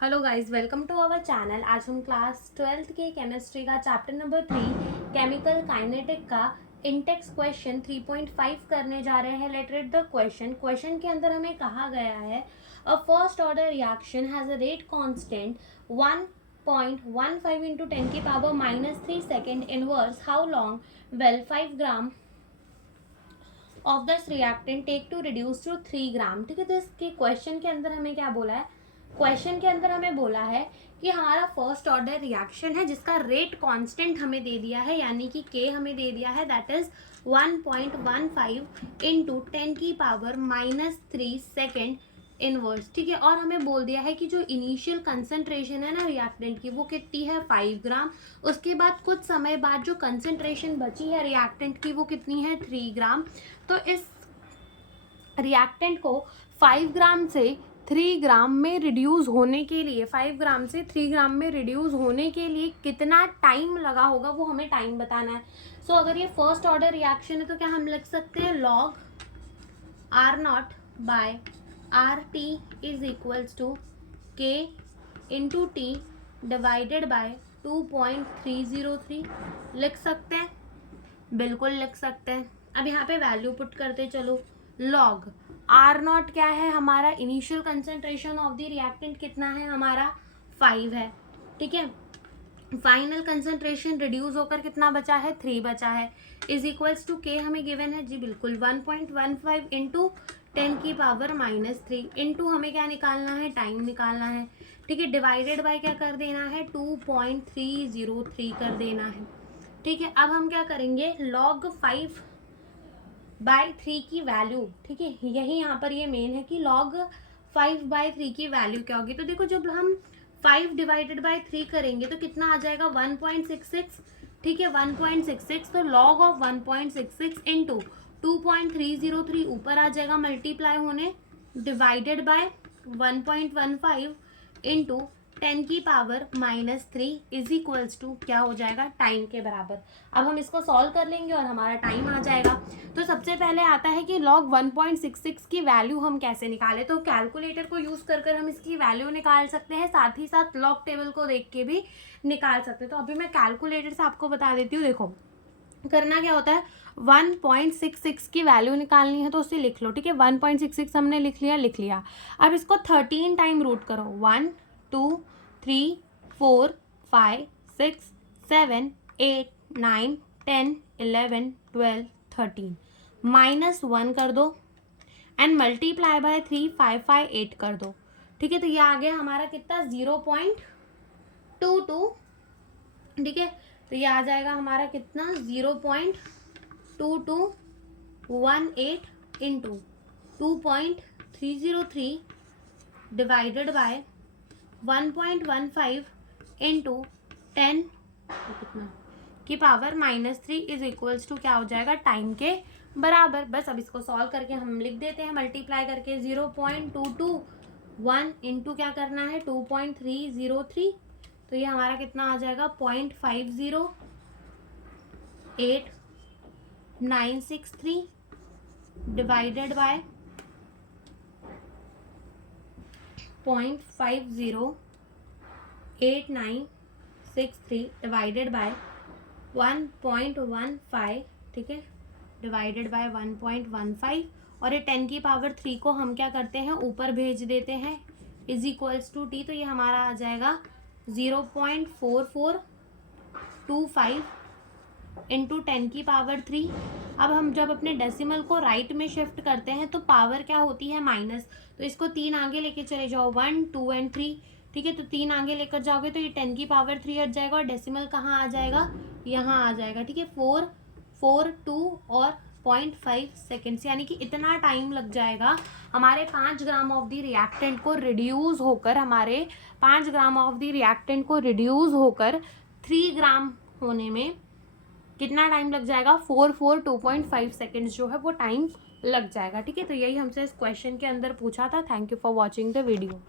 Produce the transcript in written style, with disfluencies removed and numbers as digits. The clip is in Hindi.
Hello guys, welcome to our channel. आज हम क्लास 12th के केमिस्ट्री का चैप्टर नंबर 3 केमिकल काइनेटिक का इंटेक्स क्वेश्चन 3.5 करने जा रहे हैं। लेट रीड द क्वेश्चन के अंदर हमें कहा गया है a first order reaction has a rate constant 1.15 into 10 की power -3 second inverse how long will 5 gram of this reactant take to reduce to 3 gram. ठीक है, तो इसके क्वेश्चन के अंदर हमें क्या बोला है? क्वेश्चन के अंदर हमें बोला है कि हमारा फर्स्ट ऑर्डर रिएक्शन है जिसका रेट कांस्टेंट हमें दे दिया है, यानी कि के हमें दे दिया है, दैट इज 1.15 इंटू 10 की पावर -3 सेकेंड इनवर्स। ठीक है, और हमें बोल दिया है कि जो इनिशियल कंसंट्रेशन है ना रिएक्टेंट की, वो कितनी है? 5 ग्राम। उसके बाद कुछ समय बाद जो कंसंट्रेशन बची है रिएक्टेंट की, वो कितनी है? 3 ग्राम। तो इस रिएक्टेंट को 5 ग्राम से 3 ग्राम में रिड्यूस होने के लिए 5 ग्राम से 3 ग्राम में रिड्यूस होने के लिए कितना टाइम लगा होगा, वो हमें टाइम बताना है। सो अगर ये फर्स्ट ऑर्डर रिएक्शन है तो क्या हम लिख सकते हैं log R not by R T is equals to K into T divided by 2.303। लिख सकते हैं, बिल्कुल लिख सकते हैं। अब यहाँ पे वैल्यू पुट करते चलो। लॉग आर नॉट क्या है? हमारा initial concentration of the reactant कितना है? हमारा 5 है। ठीक है, फाइनल कंसंट्रेशन रिड्यूस होकर कितना बचा है? 3 बचा है। इज इक्वल्स टू के हमें गिवन है जी, बिल्कुल 1.15 इंटू 10 की पावर -3 इंटू हमें क्या निकालना है? टाइम निकालना है। ठीक है, डिवाइडेड बाय क्या कर देना है? 2.303 कर देना है। ठीक है, अब हम क्या करेंगे? log 5/3 की वैल्यू, ठीक है, यही यहाँ पर ये मेन है कि log 5/3 की वैल्यू क्या होगी। तो देखो, जब हम 5 डिवाइडेड बाय 3 करेंगे तो कितना आ जाएगा? 1.66। ठीक है, 1.66। तो log ऑफ 1.66 इंटू 2.303 ऊपर आ जाएगा मल्टीप्लाई होने, डिवाइडेड बाय 1.15 इंटू 10 की पावर -3 इज इक्वल्स टू क्या हो जाएगा? टाइम के बराबर। अब हम इसको सॉल्व कर लेंगे और हमारा टाइम आ जाएगा। तो सबसे पहले आता है कि log 1.66 की वैल्यू हम कैसे निकालें। तो कैलकुलेटर को यूज कर हम इसकी वैल्यू निकाल सकते हैं, साथ ही साथ log टेबल को देख के भी निकाल सकते हैं। तो अभी मैं कैलकुलेटर से आपको बता देती हूँ। देखो, करना क्या होता है, 1.66 की वैल्यू निकालनी है तो उसे लिख लो। ठीक है, 1.66 हमने लिख लिया। अब इसको 13 टाइम रूट करो। 1 2 3 4 5 6 7 8 9 10 11 12 13 -1 कर दो एंड मल्टीप्लाई बाय 3 5 5 8 कर दो। ठीक है, तो ये आ गया हमारा कितना? 0.22। ठीक है, तो ये आ जाएगा हमारा कितना? 0.2218 इंटू 2.303 डिवाइडेड बाय 1.15 इंटू 10 कितना की पावर -3 इज इक्वल्स टू क्या हो जाएगा? टाइम के बराबर। बस अब इसको सॉल्व करके हम लिख देते हैं, मल्टीप्लाई करके 0.221 इंटू क्या करना है? 2.303। तो ये हमारा कितना आ जाएगा? 0.508963 डिवाइडेड बाय 0.508963 डिवाइडेड बाय 1.15। ठीक है, डिवाइडेड बाय 1.15, और ये 10 की पावर 3 को हम क्या करते हैं? ऊपर भेज देते हैं, इज इक्वल्स टू टी। तो ये हमारा आ जाएगा 0.4425 इंटू 10 की पावर 3। अब हम जब अपने डेसिमल को राइट में शिफ्ट करते हैं तो पावर क्या होती है? माइनस। तो इसको 3 आगे लेके चले जाओ, 1 2 एंड 3। ठीक है, तो 3 आगे लेकर जाओगे तो ये 10 की पावर 3 हट जाएगा और डेसिमल कहाँ आ जाएगा? यहाँ आ जाएगा। ठीक है, 4 4 2 और 0.5 सेकेंड्स, यानी कि इतना टाइम लग जाएगा हमारे 5 ग्राम ऑफ द रिएक्टेंट को रिड्यूस होकर 3 ग्राम होने में कितना टाइम लग जाएगा? 2.5 सेकेंड्स जो है वो टाइम लग जाएगा। ठीक है, तो यही हमसे इस क्वेश्चन के अंदर पूछा था। Thank you for watching the video.